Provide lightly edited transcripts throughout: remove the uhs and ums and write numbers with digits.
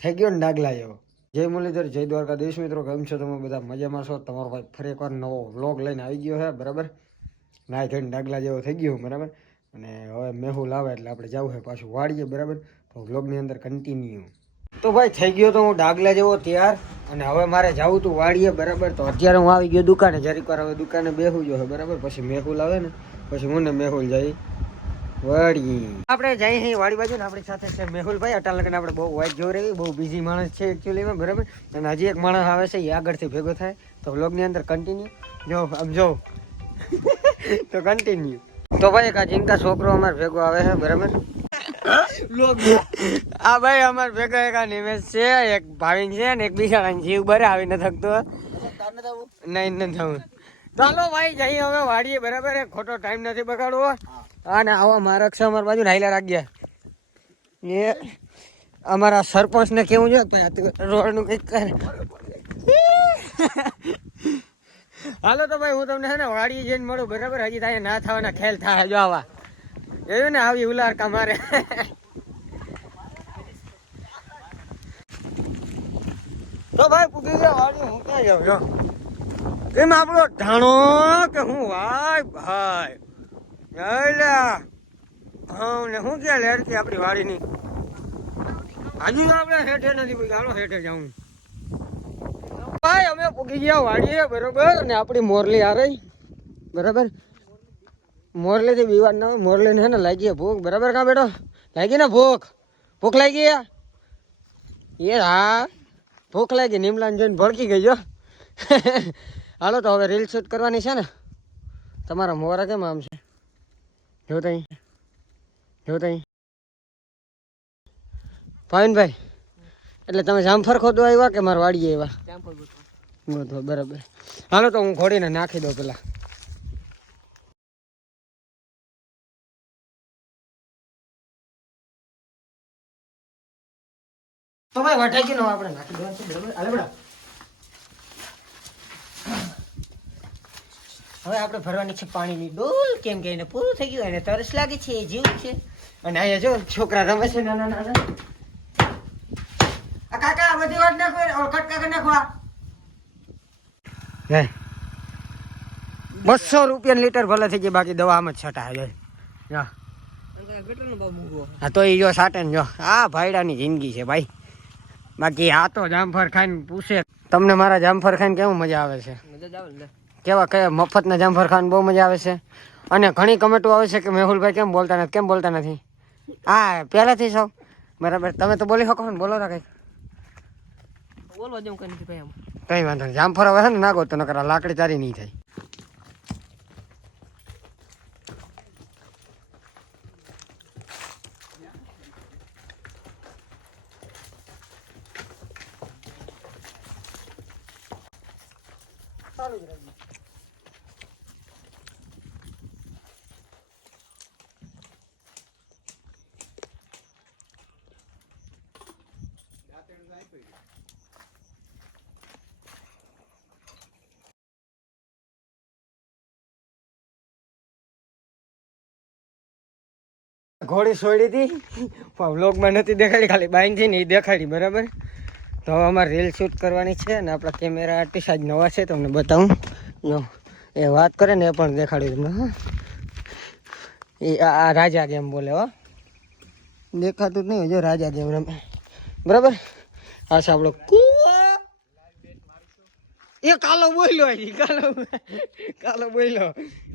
થઈ ગયો ને ડાગલા જેવો. જય મુરલીધર, જય દ્વારકાધીશ. મિત્રો કેમ છો તમે બધા? મજામાં છો? તમારો ભાઈ ફરી એકવાર નવો વ્લોગ લઈને આવી ગયો છે, બરાબર. નાઈ ધોઈને ડાગલા જેવો થઈ ગયો, બરાબર. અને હવે મેહુલ આવે એટલે આપણે જવું છે પાછું વાડીએ, બરાબર. તો વ્લોગની અંદર કન્ટિન્યુ. તો ભાઈ થઈ ગયો તો હું ડાગલા જેવો તૈયાર, અને હવે મારે જવું તું વાડીએ, બરાબર. તો અત્યારે હું આવી ગયો દુકાને, જરીક વાર હવે દુકાને બેહું જો, બરાબર. પછી મેહુલ આવે ને પછી હું ને મેહુલ જઈ વાડી. આપણે જઈ અહીં વાડી બાજુ ને આપણી સાથે છે મેહુલભાઈ. અટાલ લગન આપણે બહુ વાઇટ જોઈ રહી, બહુ બિઝી માણસ છે એકચ્યુઅલીમાં, બરાબર. અને હજી એક માણસ આવે છે, એ આગળથી ભેગો થાય. તો વ્લોગની અંદર કન્ટિન્યુ જો, આમ જો તો કન્ટિન્યુ. તો ભાઈ એક આ ચિંતા છોકરો અમારે ભેગો આવે છે, બરાબર. આ ભાઈ અમારે ભેગો એક આ નિમેશ છે, એક ભાવિન છે ને એક બીજા જીવ બરે આવી ન થકતો. નહીં ન થવું. ચાલો ભાઈ જઈએ હવે વાડીએ, બરાબર. ખોટો ટાઈમ નથી બગાડવો. અને આવા મારા અક્ષર અમારી બાજુ હાઈલા રાખ્યા. એ અમારા સરપંચ ને કેવું છે રોડ નું કઈક કરે. હાલો તો ભાઈ હું તમને છે ને વાડીએ જઈને મળું, બરાબર. હજી થાય ના થવાના ખેલ થાય જો આવા એવું ને આવી ઉલારકા મારે. તો ભાઈ પૂછી ગયા વાડી, હું ક્યાં જાઉં છો એમ આપણો ઢાણો કે હું ભાઈ ભાઈ હા ને હું ક્યાં લેડકી આપણી વાડીની હજુ તો આપણે હેઠે નથી પૂછ્યું. હાલો હેઠે જાઉં ભાઈ. અમે પૂગી ગયા વાડીએ, બરોબર. અને આપણી મોરલી આ રહી, બરાબર. મોરલી થી બીવાડ ના હોય, મોરલી ને હે ને લાગી ભૂખ, બરાબર. કાં બેટો લાગી ને ભૂખ? ભૂખ લાગી એ? હા ભૂખ લાગી. નિમલાને જોઈને ભડકી ગઈ જો. હાલો તો હવે રીલ શૂટ કરવાની છે ને. તમારા મોરા કેમ આમ છે જો તઈ ભાઈ. એટલે તમે જામફળ ખોદવા આવ્યા કે મારા વાડીએ આવ્યા? બરાબર. હાલો તો હું ઘોડીને નાખી દઉં પેલા. તો ભાઈ વટાઈ ગયું આપણે નાખી દેવાનું છે, બરાબર. હાલે બડા હવે આપણે ભરવાની છે પાણીની ડોલ, કેમ કે એને પૂરું થઈ ગયું, એને તરસ લાગે છે, એ જીવ છે. અને અહીંયા જો છોકરા રમે છે નાના નાના. આ કાકા બધી વાત નાખો, કટકા કરી નાખવા. 200 રૂપિયા લીટર ભલે થઈ જાય, બાકી દવા આમ જ છટાય જાય. હા તો એ જો સાટે ને જો આ ભાઈડાની જિંદગી છે ભાઈ. બાકી આ તો જામફળ ખાઈને પૂછે તમને મારા જામફળ ખાઈને કેવું મજા આવે છે? કેવા કયા મફતના જામફળ ખાઈને બહુ મજા આવે છે. અને ઘણી કમેન્ટો આવે છે કે મેહુલભાઈ કેમ બોલતા નથી. હા પહેલાથી સૌ બરાબર. તમે તો બોલી શકો ને, બોલો ના કઈ. બોલવા દઉં કઈ નથી ભાઈ. કઈ વાંધો નહીં. જામફળ આવે છે ને નાખો તો નકર લાકડી તારી નહીં થાય. ઘોડી છોડી હતી વ્લોગમાં નથી દેખાડી, ખાલી બાઈન થી ને એ દેખાડી, બરાબર. તો હવે અમારે રીલ શૂટ કરવાની છે અને આપણા કેમેરા આર્ટિસ્ટ આજ નવા છે, તમને બતાવું જો. એ વાત કરે ને એ પણ દેખાડ્યું તમને. હા એ આ રાજા ગેમ બોલે હો, દેખાતું જ નહીં જો. રાજા ગેમ રમે, બરાબર. આ છે આપણો એ કાલો બોલ્યો, કાલો બોલ્યો,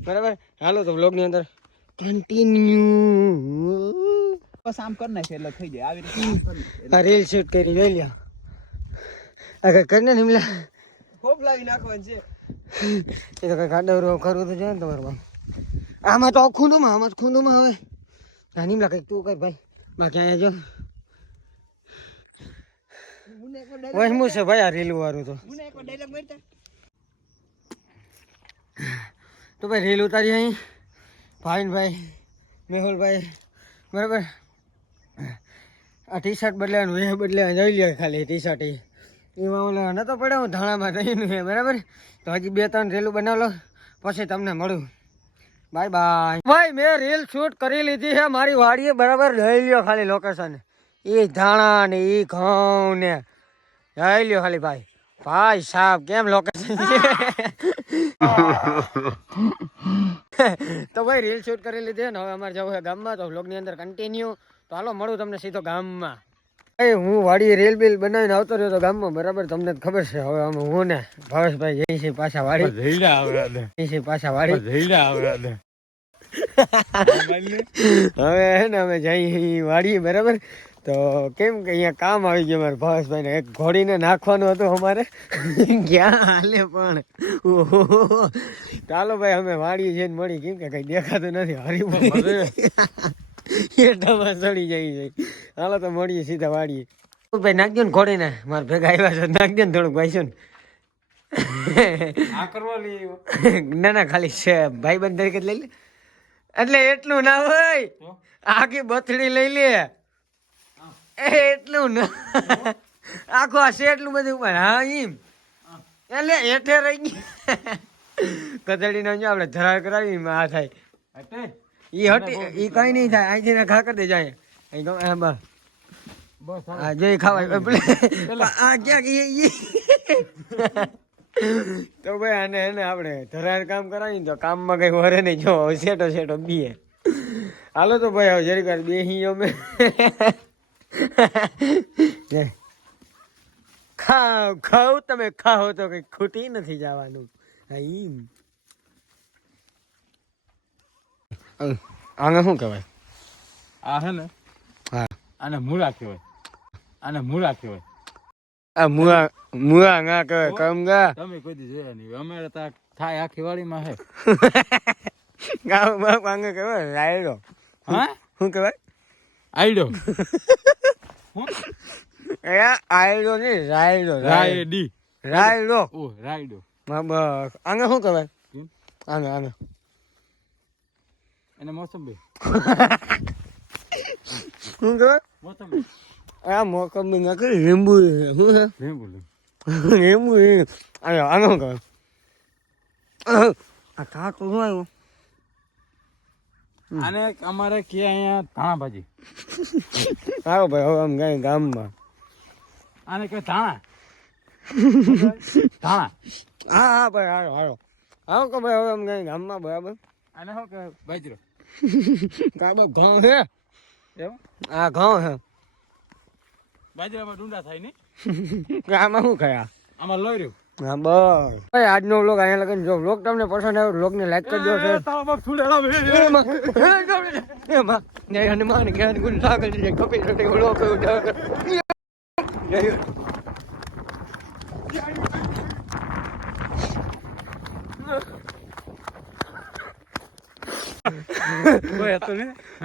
બરાબર. હાલો તો વ્લોગની અંદર કન્ટિન્યુ. બસ આમ કર નાખે એટલે થઈ જાય. આવી રીતે રીલ શૂટ કરી જોઈ લ્યો. આગળ કરીને નિમલા ખોપ લાવી નાખવાનું છે. એ તો કઈ કાડવરો કરવું તો જોઈએ ને તમારે. આમાં તો ખૂંદોમાં હવે હા નિમલા કઈક તું કઈ ભાઈ. બાકી અહીંયા જો વહેમું છે ભાઈ આ રીલ વાળું. તો ભાઈ રીલ ઉતારી અહીં ભાઈ મેહુલભાઈ, બરાબર. આ ટી શર્ટ બદલાવાનું એ બદલાવાનું જોઈ લે ખાલી. ટી શર્ટ એમાં ઓલા નતો પડ્યો હું ધાણામાં રહીનું છે, બરાબર. તો હજી 2-3 રીલું બનાવ લો પછી તમને મળું. Bye bye. ભાઈ મેં રીલ શૂટ કરી લીધી છે મારી વાડીએ, બરાબર. લઈ લ્યો ખાલી લોકેશન. એ ધાણા ને એ ઘઉં ને લઈ લ્યો ખાલી ભાઈ સાહેબ કેમ લોકેશન તો ભાઈ રીલ શૂટ કરી લીધી ને હવે અમારે જવું છે ગામમાં તો વ્લોગની અંદર કન્ટિન્યુ તો હાલો મળું તમને સીધો ગામમાં. હું વાડી રેલ બિલ બનાવીને આવતો રહ્યો તો ગામમાં બરાબર તમને ખબર છે. હવે અમે હું ને ભાવેશભાઈ જઈ છે પાછા વાડી હવે હે ને અમે જઈ વાડી બરાબર. તો કેમ કે અહીંયા કામ આવી ગયું મારે ભાવેશભાઈ ને એક ઘોડીને નાખવાનું હતું અમારે ક્યાં હાલે પણ ચાલો ભાઈ અમે વાડી જઈને મળી કેમ કે કઈ દેખાતું નથી હરી એટામાં ચડી જાય છે. હાલો તો મળીએ સીધા વાડીએ. ભાઈ નાખજો ને ઘોડીને મારે ભેગા આવ્યા છે નાખજો ને થોડુંક ભાઈ શું ના ના ખાલી છે ભાઈબંધ તરીકે લઈ લે એટલે એટલું ના હોય આખી બથડી લઈ લે એટલું ના આખું આ છે એટલું બધું પણ હા એમ એટલે હેઠે રહી ગયા કથળી નો આપણે ધરાર કરાવી આ થાય ઈ હટી ઈ કઈ નહીં થાય અહીંથી ખા કરી દે જાય હા જોઈ ખાવા આ ક્યાંક તો ભાઈ આને એને આપણે ધરાર કામ કરાવીને તો કામમાં કઈ વરે નહીં જો સેટો બીએ. હાલો તો ભાઈ હવે જરીક વાર બેહી અમે ખાવ તમે ખાઓ તો કઈ ખૂટી નથી જવાનું. આને શું કહેવાય? આ હે ને હા આને મૂળા કહેવાય. આ મુઆ ના કહેવાય કમગા તમે કોઈ દી જોયા નહીં. અમારે તો થાય આખી વાડીમાં હે ગામ બાપ આંગે કહેવાય રાયડો. હા શું કહેવાય? આઈડો આયડો નહીં રાયડો રાયડો ઓ રાયડો આંગે શું કહેવાય? આંગે એને મોસંબી શું કહેવાય? મોસંબી આ મોસંબી ના કે લીંબુ શું છે? લીંબુ આને શું કહેવાય? આ કાકું શું આવ્યું? આને અમારે કે અહીંયા ધાણા ભાજી. હારો ભાઈ હવે આમ કઈ ગામમાં આને કે ધાણા હા ભાઈ હારો આવો કે ભાઈ હવે આમ કઈ ગામમાં બરાબર. આને શું કે બાજરો કાબા ઘઉં છે એવું. આ ઘઉં છે બાજરામાં ડુંડા થાય ને આમાં શું ખાયા? આમાં લોહી રહ્યું. હા બસ ભાઈ આજનો વ્લોગ અહીંયા લગન જો વ્લોગ તમને પસંદ આવ્યો વ્લોગ ને લાઈક કરજો છે હનુમાન જ્ઞાન ગુણ સાગર કપિલ વ્લોગ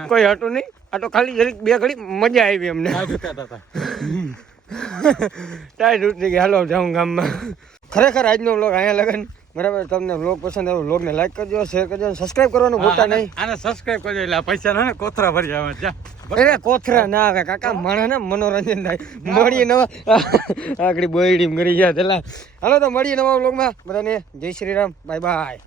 કોઈ હતું નહીં. આ તો ખાલી જરીક બે ઘડી મજા આવી અમને. ટાઈટ ઉઠી ગઈ હાલો જાઉં ગામમાં. ખરેખર આજનો વ્લોગ અહીંયા લગન બરાબર. તમને વ્લોગ પસંદ આવ્યો વ્લોગને લાઈક કરજો શેર કરજો સબસ્ક્રાઈબ કરવાનું ભૂલતા નહીં. આને સબસ્ક્રાઈબ કરજો એટલે પૈસા ના કોથરા ભરી આવે. અરે કોથરા ના આવે કાકા મને ને મનોરંજન થાય. મળીએ નવા આગળ બોયડી કરી ગયા પેલા. હાલો તો મળીએ નવા વ્લોગમાં બધાને જય શ્રી રામ બાય બાય.